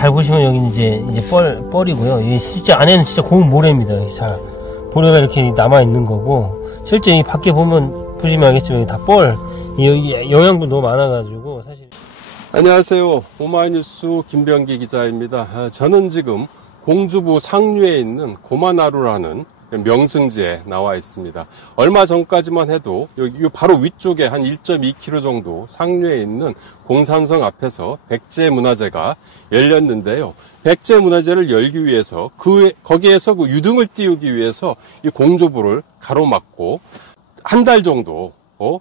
잘 보시면 여기 이제 뻘이고요. 이 실제 안에는 진짜 고운 모래입니다. 자, 모래가 이렇게 남아 있는 거고, 실제 이 밖에 보시면 알겠지만 다 뻘, 영양분 너무 많아가지고 사실. 안녕하세요. 오마이뉴스 김병기 기자입니다. 저는 지금 공주부 상류에 있는 고마나루라는 명승지에 나와 있습니다. 얼마 전까지만 해도 여기 바로 위쪽에 한 1.2km 정도 상류에 있는 공산성 앞에서 백제문화제가 열렸는데요. 백제문화제를 열기 위해서 거기에서 그 유등을 띄우기 위해서 이 공주부를 가로막고 한 달 정도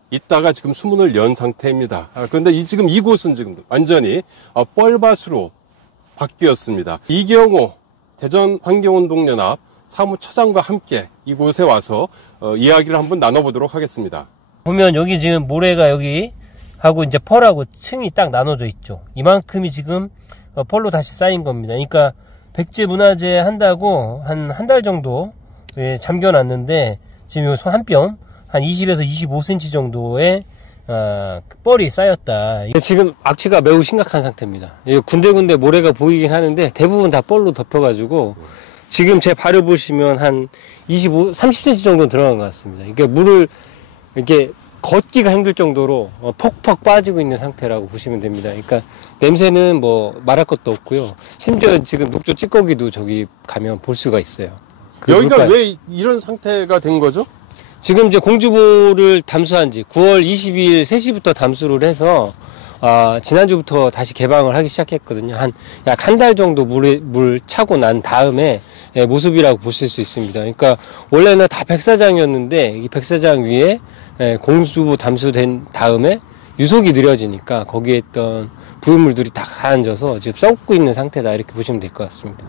있다가 지금 수문을 연 상태입니다. 그런데 지금 이곳은 지금 완전히 뻘밭으로 바뀌었습니다. 이경호 대전환경운동연합 사무처장과 함께 이곳에 와서 이야기를 한번 나눠보도록 하겠습니다. 보면 여기 지금 모래가 여기 하고 이제 펄하고 층이 딱 나눠져 있죠. 이만큼이 지금 펄로 다시 쌓인 겁니다. 그러니까 백제문화제 한다고 한 달 정도 잠겨놨는데 지금 요 손 한 뼘 한 20에서 25cm 정도의 뻘이 쌓였다. 지금 악취가 매우 심각한 상태입니다. 군데군데 모래가 보이긴 하는데 대부분 다 뻘로 덮여가지고 지금 제 발을 보시면 한 30cm 정도 들어간 것 같습니다. 그러니까 물을 이렇게 걷기가 힘들 정도로 퍽퍽 빠지고 있는 상태라고 보시면 됩니다. 그러니까 냄새는 뭐 말할 것도 없고요. 심지어 지금 녹조 찌꺼기도 저기 가면 볼 수가 있어요. 여기가 왜 이런 상태가 된 거죠? 지금 이제 공주보를 담수한 지 9월 22일 3시부터 담수를 해서 지난주부터 다시 개방을 하기 시작했거든요. 약 한 달 정도 물 차고 난 다음에 모습이라고 보실 수 있습니다. 그러니까 원래는 다 백사장이었는데 이 백사장 위에 공주보 담수된 다음에 유속이 느려지니까 거기에 있던 부유물들이 다 가라앉아서 지금 썩고 있는 상태다 이렇게 보시면 될 것 같습니다.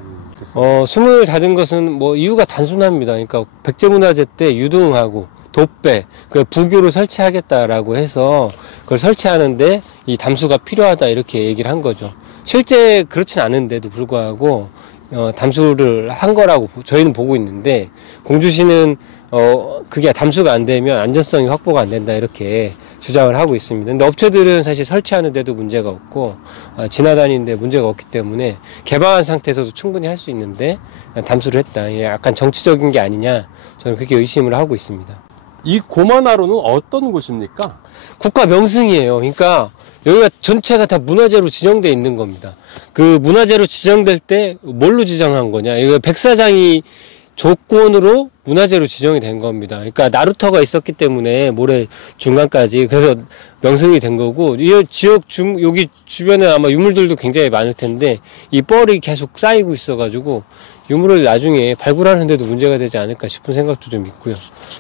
수문을 닫은 것은 뭐 이유가 단순합니다. 그러니까 백제문화제 때 유등하고 돛배, 그 부교를 설치하겠다라고 해서 그걸 설치하는데 이 담수가 필요하다 이렇게 얘기를 한 거죠. 실제 그렇진 않은데도 불구하고 담수를 한 거라고 저희는 보고 있는데 공주시는 그게 담수가 안 되면 안전성이 확보가 안 된다 이렇게 주장을 하고 있습니다. 근데 업체들은 사실 설치하는데도 문제가 없고 지나다니는데 문제가 없기 때문에 개방한 상태에서도 충분히 할 수 있는데 담수를 했다. 이게 약간 정치적인 게 아니냐 저는 그렇게 의심을 하고 있습니다. 이 고마나루는 어떤 곳입니까? 국가 명승이에요. 그러니까 여기가 전체가 다 문화재로 지정되어 있는 겁니다. 그 문화재로 지정될 때 뭘로 지정한 거냐? 이거 백사장이 조건으로 문화재로 지정이 된 겁니다. 그러니까 나루터가 있었기 때문에 모래 중간까지 그래서 명승이 된 거고 이 지역 여기 주변에 아마 유물들도 굉장히 많을 텐데 이 뻘이 계속 쌓이고 있어가지고 유물을 나중에 발굴하는데도 문제가 되지 않을까 싶은 생각도 좀 있고요.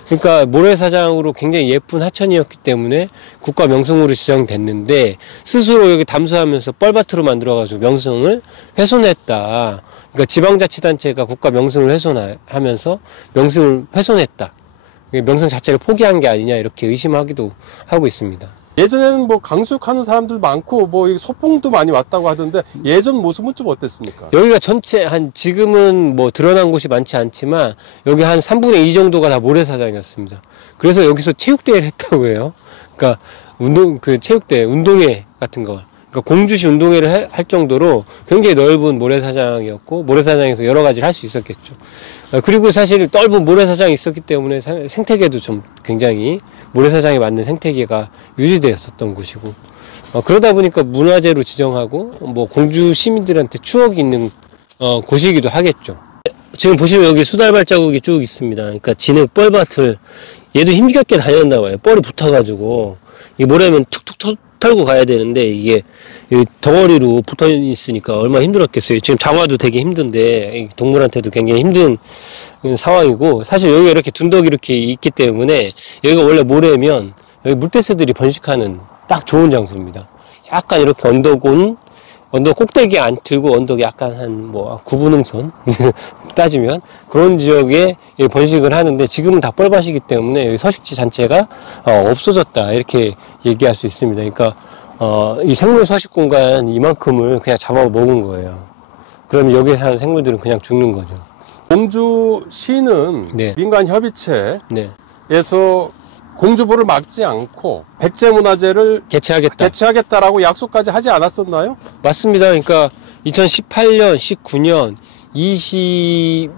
그러니까 모래사장으로 굉장히 예쁜 하천이었기 때문에 국가 명승으로 지정됐는데 스스로 여기 담수하면서 뻘밭으로 만들어가지고 명승을 훼손했다. 그러니까 지방자치단체가 국가 명승을 훼손하면서 명승을 훼손했다. 명승 자체를 포기한 게 아니냐 이렇게 의심하기도 하고 있습니다. 예전에는 뭐 강수욕하는 사람들 많고 뭐 소풍도 많이 왔다고 하던데 예전 모습은 좀 어땠습니까? 여기가 전체 지금은 뭐 드러난 곳이 많지 않지만 여기 한 3분의 2 정도가 다 모래사장이었습니다. 그래서 여기서 체육대회를 했다고 해요. 그러니까 체육대회, 운동회 같은 거. 그러니까 공주시 운동회를 할 정도로 굉장히 넓은 모래사장이었고 모래사장에서 여러 가지를 할 수 있었겠죠. 그리고 사실 넓은 모래사장이 있었기 때문에 생태계도 좀 굉장히 모래사장에 맞는 생태계가 유지되었었던 곳이고 그러다 보니까 문화재로 지정하고 뭐 공주 시민들한테 추억이 있는 곳이기도 하겠죠. 지금 보시면 여기 수달 발자국이 쭉 있습니다. 그러니까 진흙 뻘밭을 얘도 힘겹게 다녔나 봐요. 뻘이 붙어가지고 이 모래면 툭툭 털고 가야 되는데 이게 덩어리로 붙어 있으니까 얼마나 힘들었겠어요. 지금 장화도 되게 힘든데 동물한테도 굉장히 힘든 상황이고 사실 여기가 이렇게 둔덕이 이렇게 있기 때문에 여기가 원래 모래면 여기 물대새들이 번식하는 딱 좋은 장소입니다. 약간 이렇게 언덕 꼭대기에 안 들고 언덕이 약간 한 9분음선 따지면 그런 지역에 번식을 하는데 지금은 다 뻘밭이기 때문에 여기 서식지 자체가 없어졌다 이렇게 얘기할 수 있습니다. 그러니까 이 생물 서식 공간 이만큼을 그냥 잡아먹은 거예요. 그럼 여기에 사는 생물들은 그냥 죽는 거죠. 공주시는 네. 민간 협의체에서 네. 공주보를 막지 않고 백제문화제를 개최하겠다라고 약속까지 하지 않았었나요? 맞습니다. 그러니까 2018년, 19년, 21년,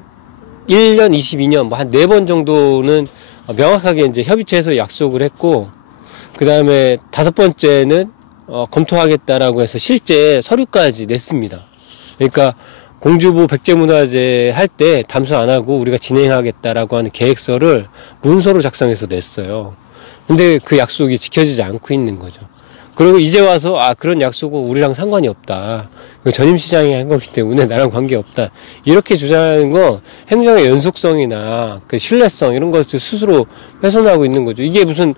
22년 뭐 한 4번 정도는 명확하게 이제 협의체에서 약속을 했고, 그 다음에 5번째는 검토하겠다라고 해서 실제 서류까지 냈습니다. 그러니까 공주부 백제문화재 할 때 담수 안 하고 우리가 진행하겠다라고 하는 계획서를 문서로 작성해서 냈어요. 근데 그 약속이 지켜지지 않고 있는 거죠. 그리고 이제 와서 그런 약속은 우리랑 상관이 없다. 전임시장이 한 거기 때문에 나랑 관계없다. 이렇게 주장하는 건 행정의 연속성이나 그 신뢰성 이런 것을 스스로 훼손하고 있는 거죠. 이게 무슨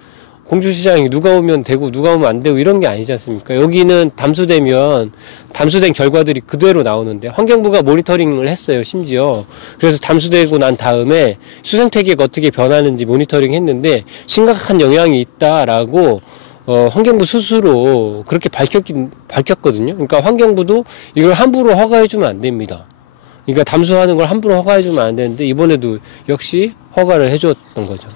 공주시장이 누가 오면 되고 누가 오면 안 되고 이런 게 아니지 않습니까? 여기는 담수되면 담수된 결과들이 그대로 나오는데 환경부가 모니터링을 했어요, 심지어. 그래서 담수되고 난 다음에 수생태계가 어떻게 변하는지 모니터링 했는데 심각한 영향이 있다라고 환경부 스스로 그렇게 밝혔거든요. 그러니까 환경부도 이걸 함부로 허가해주면 안 됩니다. 그러니까 담수하는 걸 함부로 허가해주면 안 되는데 이번에도 역시 허가를 해줬던 거죠.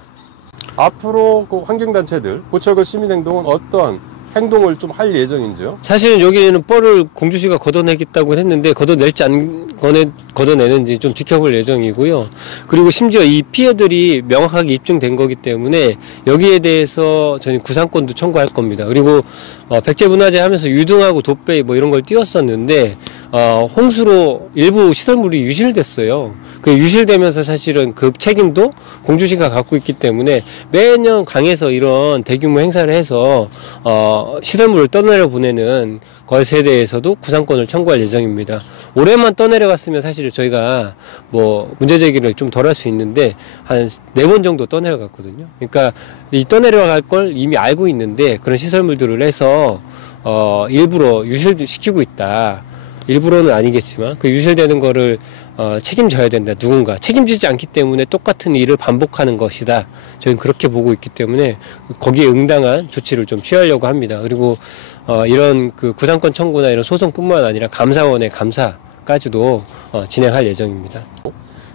앞으로 그 환경단체들, 보철거 시민행동은 어떤 행동을 좀 할 예정인지요? 사실은 여기에는 뻘을 공주시가 걷어내겠다고 했는데 걷어낼지 안 걷어내는지 좀 지켜볼 예정이고요. 그리고 심지어 이 피해들이 명확하게 입증된 거기 때문에 여기에 대해서 저는 구상권도 청구할 겁니다. 그리고 백제문화재 하면서 유등하고 돛배 뭐 이런 걸 띄웠었는데 홍수로 일부 시설물이 유실됐어요. 그 유실되면서 사실은 그 책임도 공주시가 갖고 있기 때문에 매년 강에서 이런 대규모 행사를 해서 시설물을 떠내려 보내는 것에 대해서도 구상권을 청구할 예정입니다. 올해만 떠내려갔으면 사실 저희가 뭐 문제제기를 좀 덜 할 수 있는데 한 4번 정도 떠내려갔거든요. 그러니까 이 떠내려갈 걸 이미 알고 있는데 그런 시설물들을 해서 일부러 유실시키고 있다. 일부러는 아니겠지만 그 유실되는 거를 책임져야 된다. 누군가 책임지지 않기 때문에 똑같은 일을 반복하는 것이다. 저희는 그렇게 보고 있기 때문에 거기에 응당한 조치를 좀 취하려고 합니다. 그리고 이런 그 구상권 청구나 이런 소송뿐만 아니라 감사원의 감사까지도 진행할 예정입니다.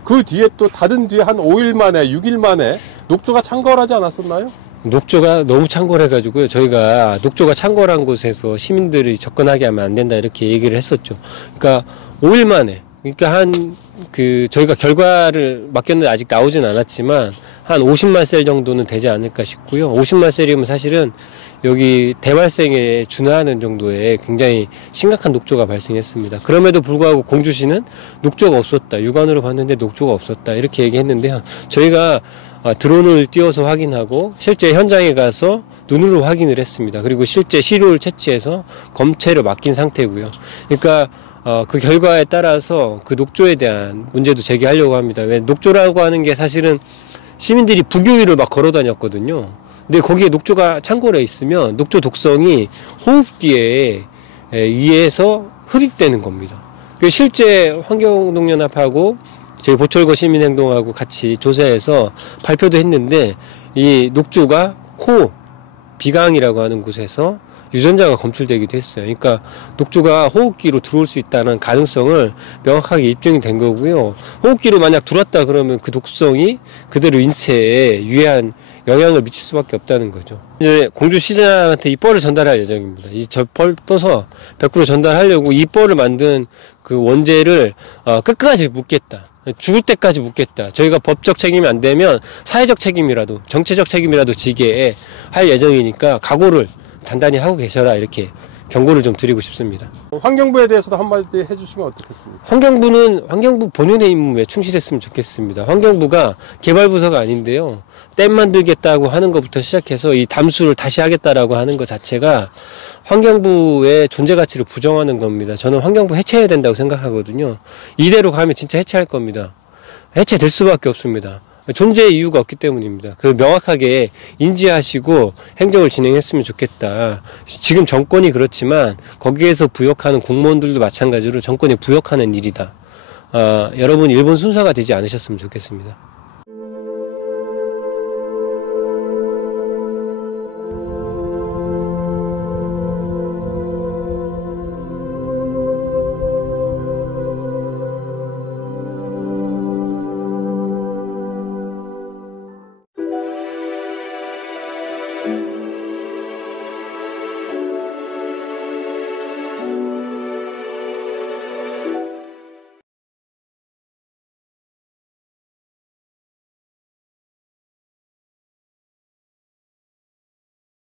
그 뒤에 또 닫은 뒤에 한 5일 만에 6일 만에 녹조가 창궐하지 않았었나요? 녹조가 너무 창궐해가지고요. 저희가 녹조가 창궐한 곳에서 시민들이 접근하게 하면 안 된다 이렇게 얘기를 했었죠. 그러니까 5일 만에, 그러니까 저희가 결과를 맡겼는데 아직 나오진 않았지만 한 50만 셀 정도는 되지 않을까 싶고요. 50만 셀이면 사실은 여기 대발생에 준하는 정도의 굉장히 심각한 녹조가 발생했습니다. 그럼에도 불구하고 공주시는 녹조가 없었다. 육안으로 봤는데 녹조가 없었다. 이렇게 얘기했는데요. 저희가 드론을 띄워서 확인하고 실제 현장에 가서 눈으로 확인을 했습니다. 그리고 실제 시료를 채취해서 검체를 맡긴 상태고요. 그러니까 그 결과에 따라서 그 녹조에 대한 문제도 제기하려고 합니다. 왜 녹조라고 하는 게 사실은 시민들이 부교위를 막 걸어 다녔거든요. 근데 거기에 녹조가 창궐해 있으면 녹조 독성이 호흡기에 의해서 흡입되는 겁니다. 실제 환경농연합하고 저희 보철거 시민행동하고 같이 조사해서 발표도 했는데 이 녹조가 코, 비강이라고 하는 곳에서 유전자가 검출되기도 했어요. 그러니까 녹조가 호흡기로 들어올 수 있다는 가능성을 명확하게 입증이 된 거고요. 호흡기로 만약 들어왔다 그러면 그 독성이 그대로 인체에 유해한 영향을 미칠 수밖에 없다는 거죠. 이제 공주시장한테 이 뻘을 전달할 예정입니다. 이 뻘 떠서 100% 전달하려고 이 뻘을 만든 그 원재를 끝까지 묻겠다. 죽을 때까지 묻겠다. 저희가 법적 책임이 안 되면 사회적 책임이라도 정치적 책임이라도 지게 할 예정이니까 각오를 단단히 하고 계셔라 이렇게 경고를 좀 드리고 싶습니다. 환경부에 대해서도 한마디 해주시면 어떻겠습니까? 환경부 본연의 임무에 충실했으면 좋겠습니다. 환경부가 개발부서가 아닌데요. 댐 만들겠다고 하는 것부터 시작해서 이 담수를 다시 하겠다라고 하는 것 자체가 환경부의 존재 가치를 부정하는 겁니다. 저는 환경부 해체해야 된다고 생각하거든요. 이대로 가면 진짜 해체할 겁니다. 해체될 수밖에 없습니다. 존재의 이유가 없기 때문입니다. 그 명확하게 인지하시고 행정을 진행했으면 좋겠다. 지금 정권이 그렇지만 거기에서 부역하는 공무원들도 마찬가지로 정권이 부역하는 일이다. 여러분 일본 순사가 되지 않으셨으면 좋겠습니다.